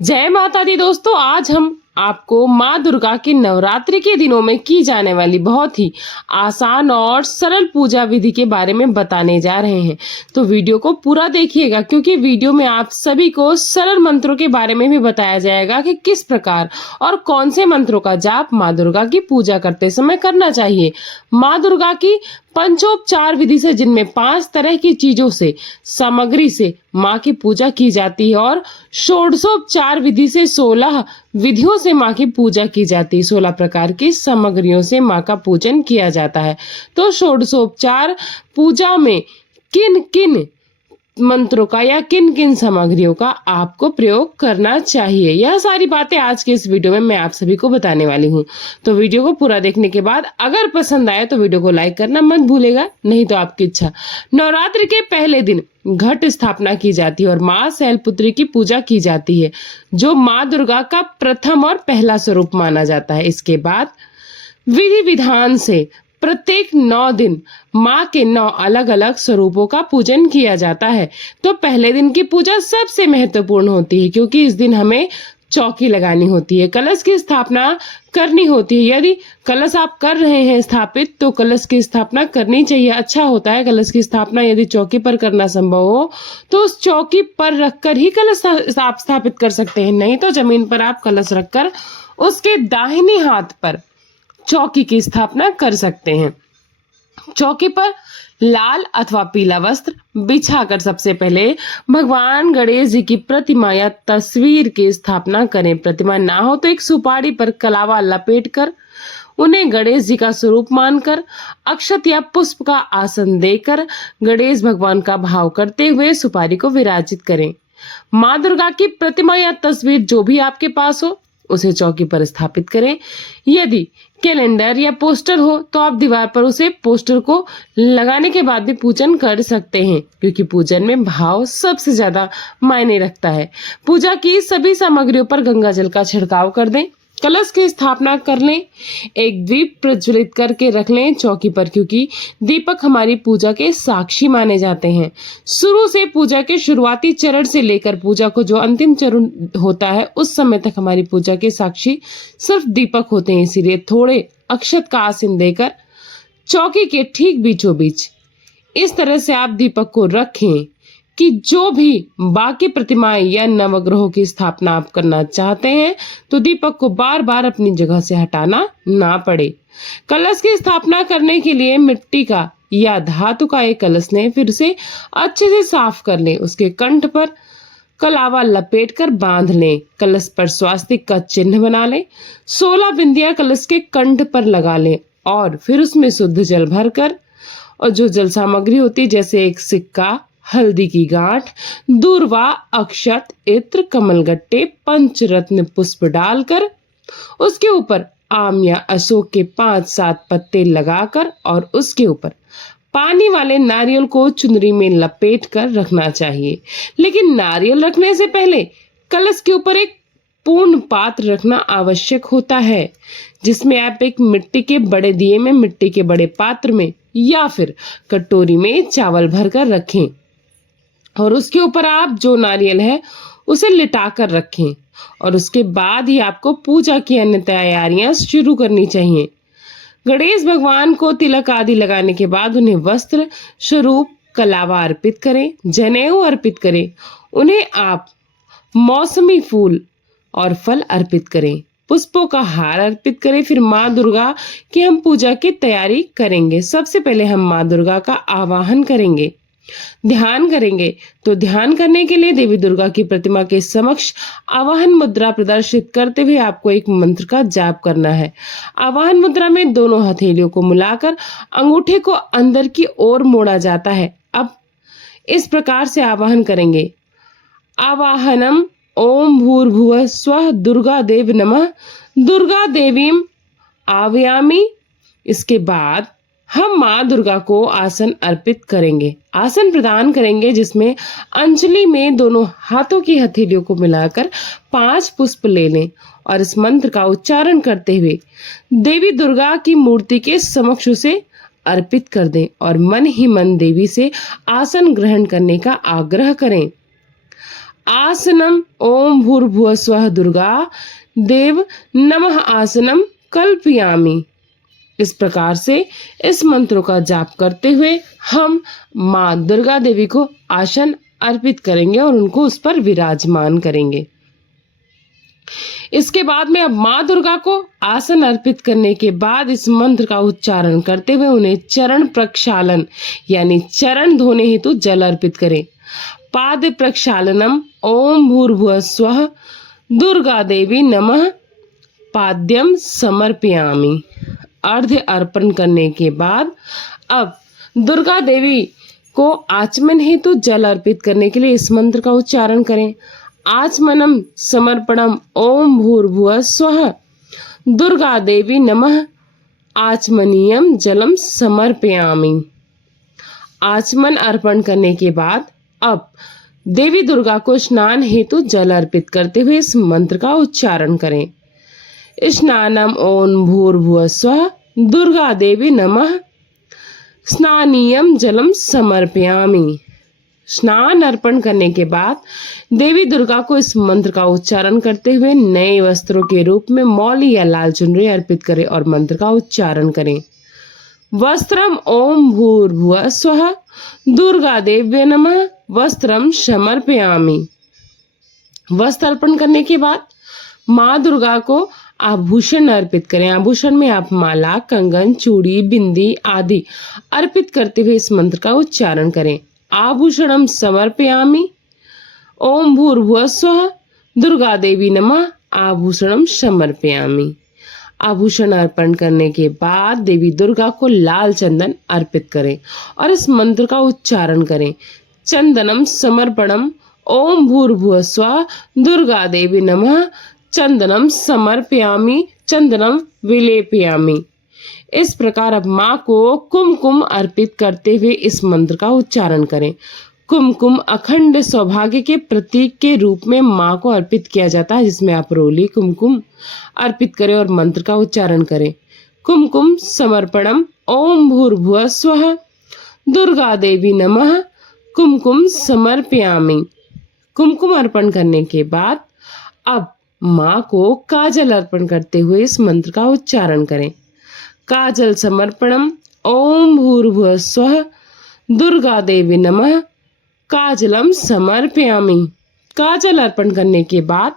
जय माता दी दोस्तों, आज हम आपको माँ दुर्गा के नवरात्रि के दिनों में की जाने वाली बहुत ही आसान और सरल पूजा विधि के बारे में बताने जा रहे हैं। तो वीडियो को पूरा देखिएगा, क्योंकि वीडियो में आप सभी को सरल मंत्रों के बारे में भी बताया जाएगा कि किस प्रकार और कौन से मंत्रों का जाप माँ दुर्गा की पूजा करते समय करना चाहिए। माँ दुर्गा की पंचोपचार विधि से, जिनमें 5 तरह की चीजों से, सामग्री से माँ की पूजा की जाती है, और षोडशोपचार विधि से 16 विधियों से माँ की पूजा की जाती है। 16 प्रकार की सामग्रियों से माँ का पूजन किया जाता है। तो षोडशोपचार पूजा में किन किन मंत्रों का या किन किन सामग्रियों का आपको प्रयोग करना चाहिए, यह सारी बातें आज के इस वीडियो में मैं आप सभी को बताने वाली हूँ। तो वीडियो को पूरा देखने के बाद अगर पसंद आए तो वीडियो को लाइक करना मत भूलेगा, नहीं तो आपकी इच्छा। नवरात्रि के पहले दिन घट स्थापना की जाती है और माँ शैलपुत्री की पूजा की जाती है, जो माँ दुर्गा का प्रथम और पहला स्वरूप माना जाता है। इसके बाद विधि विधान से प्रत्येक 9 दिन माँ के 9 अलग अलग स्वरूपों का पूजन किया जाता है। तो पहले दिन की पूजा सबसे महत्वपूर्ण होती है, क्योंकि इस दिन हमें चौकी लगानी होती है, कलश की स्थापना करनी होती है। यदि कलश आप कर रहे हैं स्थापित, तो कलश की स्थापना करनी चाहिए। अच्छा होता है कलश की स्थापना यदि चौकी पर करना संभव हो तो उस चौकी पर रखकर ही कलश आप स्थापित कर सकते हैं, नहीं तो जमीन पर आप कलश रखकर उसके दाहिने हाथ पर चौकी की स्थापना कर सकते हैं। चौकी पर लाल अथवा पीला वस्त्र बिछाकर सबसे पहले भगवान गणेश जी की प्रतिमा या तस्वीर की स्थापना करें। प्रतिमा ना हो तो एक सुपारी पर कलावा लपेटकर उन्हें गणेश जी का स्वरूप मानकर अक्षत या पुष्प का आसन देकर गणेश भगवान का भाव करते हुए सुपारी को विराजित करें। माँ दुर्गा की प्रतिमा या तस्वीर जो भी आपके पास हो उसे चौकी पर स्थापित करें। यदि कैलेंडर या पोस्टर हो तो आप दीवार पर उसे पोस्टर को लगाने के बाद भी पूजन कर सकते हैं, क्योंकि पूजन में भाव सबसे ज्यादा मायने रखता है। पूजा की सभी सामग्रियों पर गंगा जल का छिड़काव कर दें। कलश की स्थापना कर लें। एक दीप प्रज्वलित करके रख लें चौकी पर, क्योंकि दीपक हमारी पूजा के साक्षी माने जाते हैं। शुरू से पूजा के शुरुआती चरण से लेकर पूजा को जो अंतिम चरण होता है, उस समय तक हमारी पूजा के साक्षी सिर्फ दीपक होते हैं। इसीलिए थोड़े अक्षत का आसन देकर चौकी के ठीक बीचों बीच इस तरह से आप दीपक को रखें कि जो भी बाकी प्रतिमाएं या नवग्रहों की स्थापना आप करना चाहते हैं तो दीपक को बार बार अपनी जगह से हटाना ना पड़े। कलश की स्थापना करने के लिए मिट्टी का या धातु का एक कलश लें, फिर उसे अच्छे से साफ कर लें। उसके कंठ पर कलावा लपेटकर बांध लें। कलश पर स्वास्तिक का चिन्ह बना लें। 16 बिंदियां कलश के कंठ पर लगा लें और फिर उसमें शुद्ध जल भरकर, और जो जल सामग्री होती है जैसे एक सिक्का, हल्दी की गांठ, दूर्वा, अक्षत, इत्र, कमलगट्टे, पंचरत्न पुष्प डालकर उसके ऊपर आम या अशोक के 5-7 पत्ते लगाकर और उसके ऊपर पानी वाले नारियल को चुनरी में लपेट कर रखना चाहिए। लेकिन नारियल रखने से पहले कलश के ऊपर एक पूर्ण पात्र रखना आवश्यक होता है, जिसमें आप एक मिट्टी के बड़े दिए में, मिट्टी के बड़े पात्र में या फिर कटोरी में चावल भरकर रखें और उसके ऊपर आप जो नारियल है उसे लिटा कर रखें। और उसके बाद ही आपको पूजा की अन्य तैयारियां शुरू करनी चाहिए। गणेश भगवान को तिलक आदि लगाने के बाद उन्हें वस्त्र स्वरूप कलावा अर्पित करें, जनेऊ अर्पित करें। उन्हें आप मौसमी फूल और फल अर्पित करें, पुष्पों का हार अर्पित करें। फिर माँ दुर्गा की हम पूजा की तैयारी करेंगे। सबसे पहले हम माँ दुर्गा का आवाहन करेंगे, ध्यान करेंगे। तो ध्यान करने के लिए देवी दुर्गा की प्रतिमा के समक्ष आवाहन मुद्रा प्रदर्शित करते हुए आपको एक मंत्र का जाप करना है। आवाहन मुद्रा में दोनों हथेलियों को मिलाकर अंगूठे को अंदर की ओर मोड़ा जाता है। अब इस प्रकार से आवाहन करेंगे, आवाहनम ओम भूर्भुवः स्वः दुर्गा देव नमः, दुर्गा देवीम आवाहयामि। इसके बाद हम माँ दुर्गा को आसन अर्पित करेंगे, आसन प्रदान करेंगे, जिसमें अंजलि में दोनों हाथों की हथेलियों को मिलाकर 5 पुष्प ले लें और इस मंत्र का उच्चारण करते हुए देवी दुर्गा की मूर्ति के समक्ष उसे अर्पित कर दें और मन ही मन देवी से आसन ग्रहण करने का आग्रह करें। आसनम ओम भूर्भुवः स्वः दुर्गा देव नमः आसनम कल्पयामि। इस प्रकार से इस मंत्र का जाप करते हुए हम माँ दुर्गा देवी को आसन अर्पित करेंगे और उनको उस पर विराजमान करेंगे। इसके बाद में अब माँ दुर्गा को आसन अर्पित करने के बाद इस मंत्र का उच्चारण करते हुए उन्हें चरण प्रक्षालन यानी चरण धोने हेतु जल अर्पित करें। पाद प्रक्षालनम ओम भूर्भुवः स्वः दुर्गा देवी नमः पाद्यम समर्पयामि। अर्घ्य अर्पण करने के बाद अब दुर्गा देवी को आचमन हेतु जल अर्पित करने के लिए इस मंत्र का उच्चारण करें। आचमनम समर्पणम ओम भूर्भुवः स्वः दुर्गा देवी नमः आचमनीयम जलम समर्पयामि। आचमन अर्पण करने के बाद अब देवी दुर्गा को स्नान हेतु जल अर्पित करते हुए इस मंत्र का उच्चारण करें। स्नानम ओम भूर्भुवः स्वः दुर्गा देवी नमः स्नानीयम जलम समर्पयामि। स्नान अर्पण करने के बाद देवी दुर्गा को इस मंत्र का उच्चारण करते हुए नए वस्त्रों के रूप में मौली या लाल चुनरी अर्पित करें और मंत्र का उच्चारण करें। वस्त्रम ओम भूर्भुवः स्वः दुर्गा देव्ये नमः वस्त्रम समर्पयामि। वस्त्र अर्पण करने के बाद माँ दुर्गा को आभूषण अर्पित करें। आभूषण में आप माला, कंगन, चूड़ी, बिंदी आदि अर्पित करते हुए इस मंत्र का उच्चारण करें। आभूषणम समर्पयामि ओम भूर्भुवः स्वः दुर्गा देवी नमः आभूषणम समर्पयामि। आभूषण अर्पण करने के बाद देवी दुर्गा को लाल चंदन अर्पित करें और इस मंत्र का उच्चारण करें। चंदनम समर्पणम ओम भूर्भुवः स्वः दुर्गा देवी नमः चंदनम समर्पयामि चंदनम विलेपयामि। इस प्रकार अब माँ को कुमकुम अर्पित करते हुए इस मंत्र का उच्चारण करें। कुमकुम अखंड सौभाग्य के प्रतीक के रूप में माँ को अर्पित किया जाता है, जिसमें आप रोली कुमकुम अर्पित करें और मंत्र का उच्चारण करें। कुमकुम समर्पणम ओम भूर्भुवः स्वः दुर्गा देवी नमः कुमकुम समर्पयामि। कुमकुम अर्पण करने के बाद अब माँ को काजल अर्पण करते हुए इस मंत्र का उच्चारण करें। काजल समर्पणम ओम भूर्भुवः स्वः दुर्गा देवी नमः काजलम समर्पयामि। काजल अर्पण करने के बाद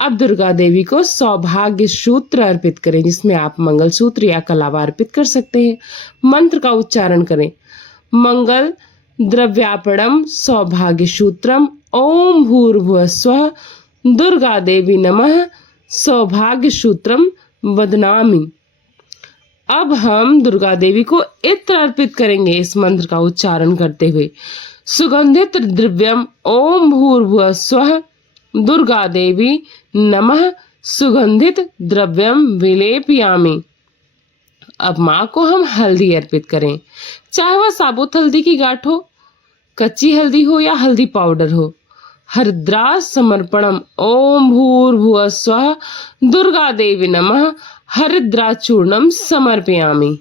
अब दुर्गा देवी को सौभाग्य सूत्र अर्पित करें, जिसमें आप मंगलसूत्र या कलावा अर्पित कर सकते हैं। मंत्र का उच्चारण करें। मंगल द्रव्यापणम सौभाग्य सूत्रम ओम भूर्भुवः स्वः दुर्गा देवी नमः सौभाग्य सूत्रम वदनामि। अब हम दुर्गा देवी को इत्र अर्पित करेंगे इस मंत्र का उच्चारण करते हुए। सुगंधित द्रव्यम ओम भूर्भुवः स्वः दुर्गा देवी नमः सुगंधित द्रव्यम विलेपयामि। अब माँ को हम हल्दी अर्पित करें, चाहे वह साबुत हल्दी की गांठ हो, कच्ची हल्दी हो या हल्दी पाउडर हो। हरिद्रा समर्पणम ओम भूर्भुवः स्वः दुर्गा देवी नमः हरिद्रा चूर्णम समर्पयामि।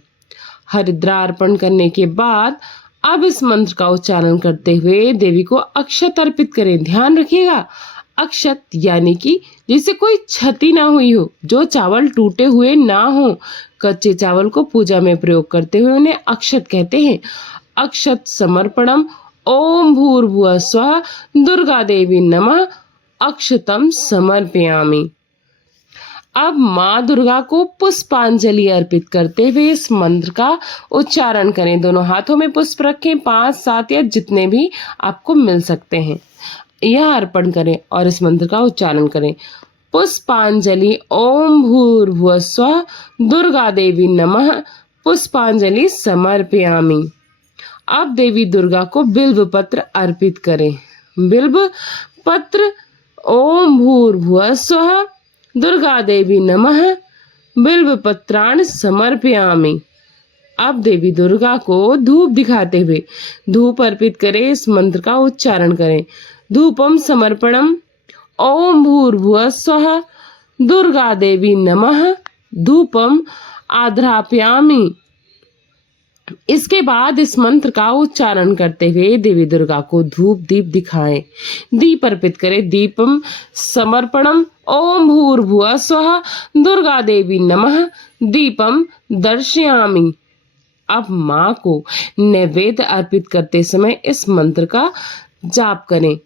हरिद्रा अर्पण करने के बाद अब इस मंत्र का उच्चारण करते हुए देवी को अक्षत अर्पित करें। ध्यान रखिएगा, अक्षत यानी कि जिससे कोई क्षति ना हुई हो, जो चावल टूटे हुए ना हो। कच्चे चावल को पूजा में प्रयोग करते हुए उन्हें अक्षत कहते हैं। अक्षत समर्पणम ओम भूर्भुवः स्वः दुर्गा देवी नमः अक्षतम समर्पयामि। अब माँ दुर्गा को पुष्पांजलि अर्पित करते हुए इस मंत्र का उच्चारण करें। दोनों हाथों में पुष्प रखें, 5, 7 या जितने भी आपको मिल सकते हैं यह अर्पण करें और इस मंत्र का उच्चारण करें। पुष्पांजलि ओम भूर्भुवः स्वः दुर्गा देवी नमः पुष्पांजलि समर्पयामि। अब देवी दुर्गा को बिल्व पत्र अर्पित करें। बिल्व पत्र ओम भूर्भुवः स्वः दुर्गा देवी नमः बिल्व पत्राण समर्पयामि। अब देवी दुर्गा को धूप दिखाते हुए धूप अर्पित करें, इस मंत्र का उच्चारण करें। धूपम समर्पणम ओम भूर्भुवः स्वः दुर्गा देवी नमः धूपम आध्रापयामि। इसके बाद इस मंत्र का उच्चारण करते हुए देवी दुर्गा को धूप दीप दिखाएं, दीप अर्पित करें। दीपम समर्पणम। ओम भूर्भुवः स्वः दुर्गा देवी नमः दीपम दर्शयामि। अब माँ को नैवेद्य अर्पित करते समय इस मंत्र का जाप करें,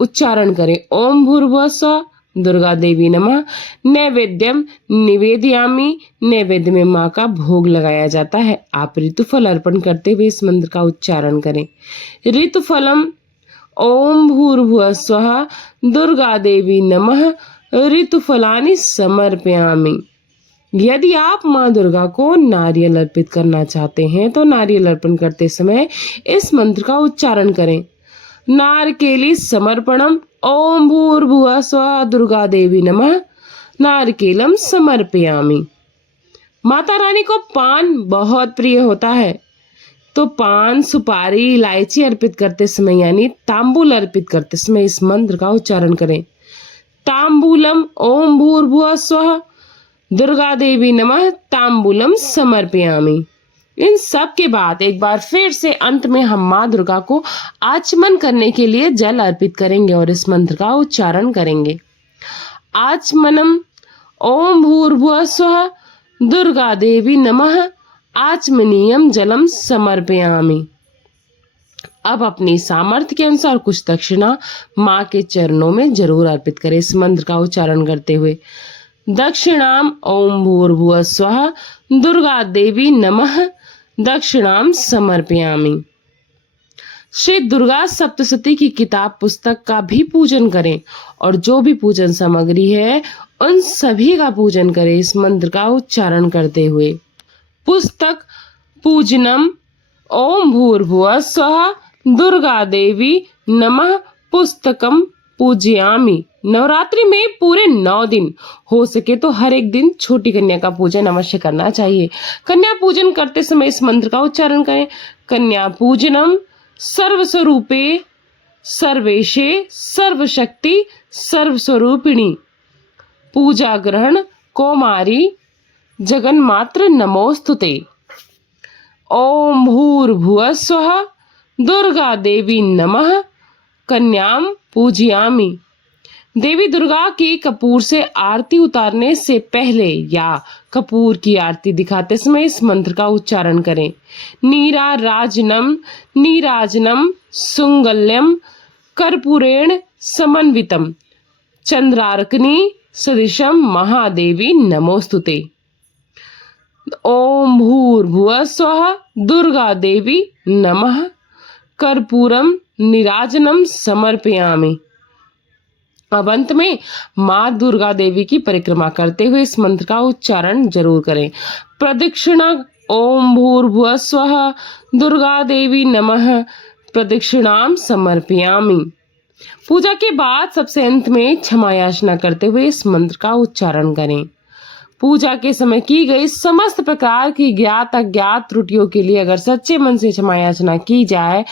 उच्चारण करें। ओम भूर्भुवः स्वः दुर्गा देवी नमः नैवेद्यम निवेदयामि। नैवेद्य में माँ का भोग लगाया जाता है। आप ऋतुफल अर्पण करते हुए इस मंत्र का उच्चारण करें। ऋतुफलम। ओम भूर्भुवः स्वः दुर्गा देवी नमः ऋतुफलानि समर्पयामि। यदि आप माँ दुर्गा को नारियल अर्पित करना चाहते हैं तो नारियल अर्पण करते समय इस मंत्र का उच्चारण करें। नारकेली समर्पणम। ओम भूर्भुवः स्वः दुर्गा देवी नमः नारकेलम समर्पयामि। माता रानी को पान बहुत प्रिय होता है, तो पान, सुपारी, इलायची अर्पित करते समय यानी तांबूल अर्पित करते समय इस मंत्र का उच्चारण करें। तांबूलम। ओम भूर्भुवः स्वः दुर्गा देवी नमः तांबूलम समर्पयामि। इन सब के बाद एक बार फिर से अंत में हम माँ दुर्गा को आचमन करने के लिए जल अर्पित करेंगे और इस मंत्र का उच्चारण करेंगे। आचमनम। ओम भूर्भुवः स्वः दुर्गा देवी नमः आचमनीयम जलम समर्पयामि। अब अपनी सामर्थ्य के अनुसार कुछ दक्षिणा माँ के चरणों में जरूर अर्पित करें इस मंत्र का उच्चारण करते हुए। दक्षिणाम। ओम भूर्भुवः स्वः दुर्गा देवी नमः दक्षिणाम समर्पयामि। श्री दुर्गा सप्तशती की किताब पुस्तक का भी पूजन करें और जो भी पूजन सामग्री है उन सभी का पूजन करें इस मंत्र का उच्चारण करते हुए। पुस्तक पूजनम। ओम भूर्भुवः स्वः दुर्गा देवी नमः पुस्तकम पूजयामि। नवरात्रि में पूरे 9 दिन हो सके तो हर एक दिन छोटी कन्या का पूजन अवश्य करना चाहिए। कन्या पूजन करते समय इस मंत्र का उच्चारण करें। कन्या पूजनम सर्वस्वरूपे सर्वेशे सर्वशक्ति सर्वस्वरूपिणी पूजा ग्रहण कौमारी जगन्मात्र नमोस्तुते। ओम भूर्भुवः स्वः दुर्गा देवी नमः कन्याम पूजयामि। देवी दुर्गा की कपूर से आरती उतारने से पहले या कपूर की आरती दिखाते समय इस मंत्र का उच्चारण करें। नीराराजनम नीराजनम सुंगल्यम कर्पूरेण समन्वितम चंद्रार्कनी सदृशम महादेवी नमोस्तुते। ओम भूर्भुवः स्वः दुर्गा देवी नमः कर्पूरम नीराजनम समर्पयामि। अब अंत में माँ दुर्गा देवी की परिक्रमा करते हुए इस मंत्र का उच्चारण जरूर करें। प्रदक्षिणा। ओम भूर्भुवः स्वः दुर्गा देवी नमः प्रदक्षिणाम समर्पयामि। पूजा के बाद सबसे अंत में क्षमा याचना करते हुए इस मंत्र का उच्चारण करें। पूजा के समय की गई समस्त प्रकार की ज्ञात अज्ञात त्रुटियों के लिए अगर सच्चे मन से क्षमा याचना की जाए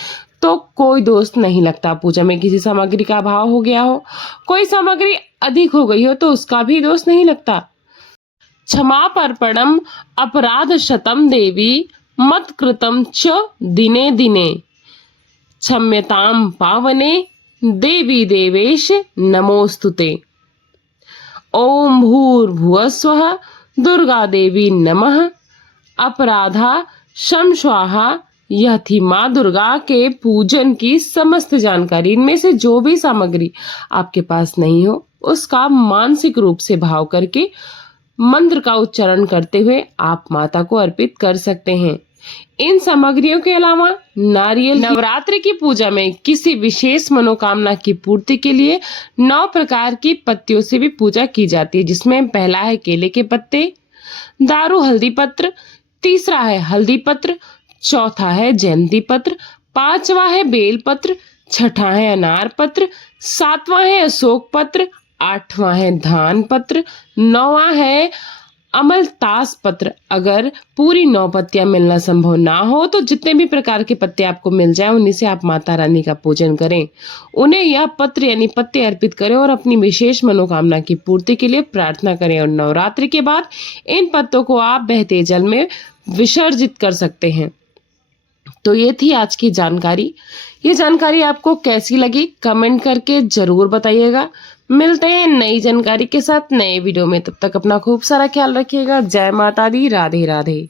तो कोई दोष नहीं लगता। पूजा में किसी सामग्री का अभाव हो गया हो, कोई सामग्री अधिक हो गई हो तो उसका भी दोष नहीं लगता। क्षमापर्पणम अपराध शतम देवी मत कृतम च दिने दिने क्षम्यताम पावने देवी देवेश नमोस्तुते। ओम भूर्भुवः स्वः दुर्गा देवी नमः अपराधा शम स्वाहा। यह थी माँ दुर्गा के पूजन की समस्त जानकारी। इनमें से जो भी सामग्री आपके पास नहीं हो उसका मानसिक रूप से भाव करके मंत्र का उच्चारण करते हुए आप माता को अर्पित कर सकते हैं। इन सामग्रियों के अलावा नारियल नवरात्रि की पूजा में किसी विशेष मनोकामना की पूर्ति के लिए 9 प्रकार की पत्तियों से भी पूजा की जाती है, जिसमें पहला है केले के पत्ते, दारू हल्दी पत्र, तीसरा है हल्दी पत्र, चौथा है जयंती पत्र, 5वां है बेल पत्र, 6ठा है अनार पत्र, 7वां है अशोक पत्र, 8वां है धान पत्र, 9वां है अमलतास पत्र। अगर पूरी 9 पत्तियां मिलना संभव ना हो तो जितने भी प्रकार के पत्ते आपको मिल जाए उन्हीं से आप माता रानी का पूजन करें। उन्हें यह पत्र यानी पत्ते अर्पित करें और अपनी विशेष मनोकामना की पूर्ति के लिए प्रार्थना करें। और नवरात्रि के बाद इन पत्तों को आप बहते जल में विसर्जित कर सकते हैं। तो ये थी आज की जानकारी। ये जानकारी आपको कैसी लगी कमेंट करके जरूर बताइएगा। मिलते हैं नई जानकारी के साथ नए वीडियो में, तब तक अपना खूब सारा ख्याल रखिएगा। जय माता दी, राधे राधे।